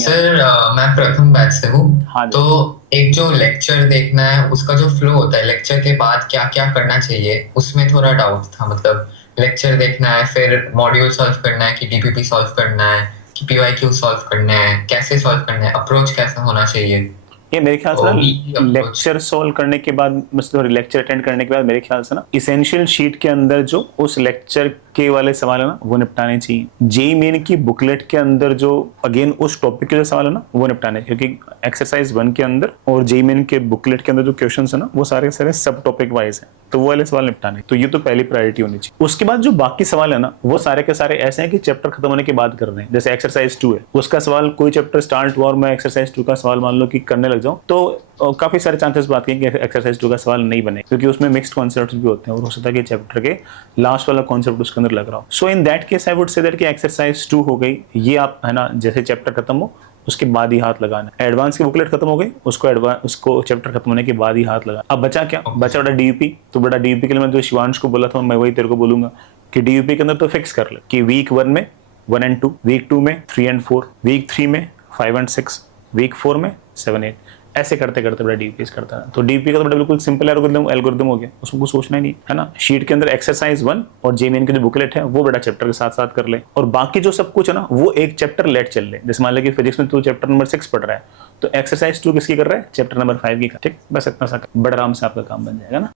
नहीं आता। सर मैं प्रथम बैच से हूँ। हाँ जी। तो एक जो लेक्चर देखना है उसका जो फ्लो होता है, लेक्चर के बाद क्या क्या करना चाहिए उसमें थोड़ा डाउट था। मतलब लेक्चर देखना है, फिर मॉड्यूल सॉल्व करना है कि डीपीपी सॉल्व करना है कि पीवाईक्यू सॉल्व करना है, कैसे सॉल्व करना है, अप्रोच कैसा होना चाहिए, ये मेरे ख्याल से ना, और वीकली अप्रोच। लेक्चर सॉल्व करने के बाद, मतलब लेक्चर अटेंड करने के बाद मेरे ख्याल से ना इसेंशियल शीट के अंदर जो उस लेक्चर के वाले सवाल है ना वो निपटाने चाहिए। जेई मेन की बुकलेट के अंदर जो अगेन उस टॉपिक के जो सवाल है ना वो निपटाने, क्योंकि एक्सरसाइज 1 के अंदर और जेई मेन के बुकलेट के अंदर जो क्वेश्चन है ना वो सारे सारे सब टॉपिक वाइज है, तो वो वाले सवाल निपटाने। तो ये तो पहली प्रायोरिटी होनी चाहिए। उसके बाद जो बाकी सवाल है ना वो सारे के सारे ऐसे हैं कि चैप्टर खत्म होने के बाद कर रहे हैं। जैसे एक्सरसाइज 2 है, उसका सवाल कोई चैप्टर स्टार्ट हुआ और मैं एक्सरसाइज 2 का सवाल मान लो कि करने लग जाऊं, तो काफी सारे चांसेस बात की कि एक्सरसाइज 2 का सवाल नहीं बने, क्योंकि उसमें मिक्स्ड कॉन्सेप्ट्स भी होते हैं और हो सकता है कि चैप्टर के लास्ट वाला कॉन्सेप्ट उसके अंदर लग रहा हो। So in that case I would say that कि एक्सरसाइज 2 हो गई, ये आप है ना जैसे चैप्टर खत्म हो उसके बाद ही हाथ लगाना। एडवांस की बुकलेट खत्म हो गई, उसको चैप्टर खत्म होने के बाद ही हाथ लगा। अब बचा क्या, ओके बचा बड़ा डीयूपी। तो बड़ा डीयूपी के लिए मैं जो शिवांश को बोला था मैं वही तेरे को बोलूंगा कि डीयूपी के अंदर तो फिक्स कर ले कि वीक 1 में 1 एंड 2, वीक 2 में 3 एंड 4, वीक 3 में 5 एंड 6, वीक 4 में 7 8, ऐसे करते करते बड़ा डीपीएस करता है। तो डीपी का तो बड़ा बिल्कुल सिंपल एल्गोरिदम हो गया, उसको कुछ सोचना ही नहीं है ना। शीट के अंदर एक्सरसाइज 1 और जेमेन की जो बुकलेट है वो बड़ा चैप्टर के साथ साथ कर ले, और बाकी जो सब कुछ है ना वो एक चैप्टर लेट चल ले। जैसे मान ले कि फिजिक्स में तू चैप्टर नंबर 6 पढ़ रहा है, तो एक्सरसाइज 2 किसकी कर रहा है, चैप्टर नंबर 5 की। ठीक, बस इतना सा बड़ा आराम से आपका काम बन जाएगा ना।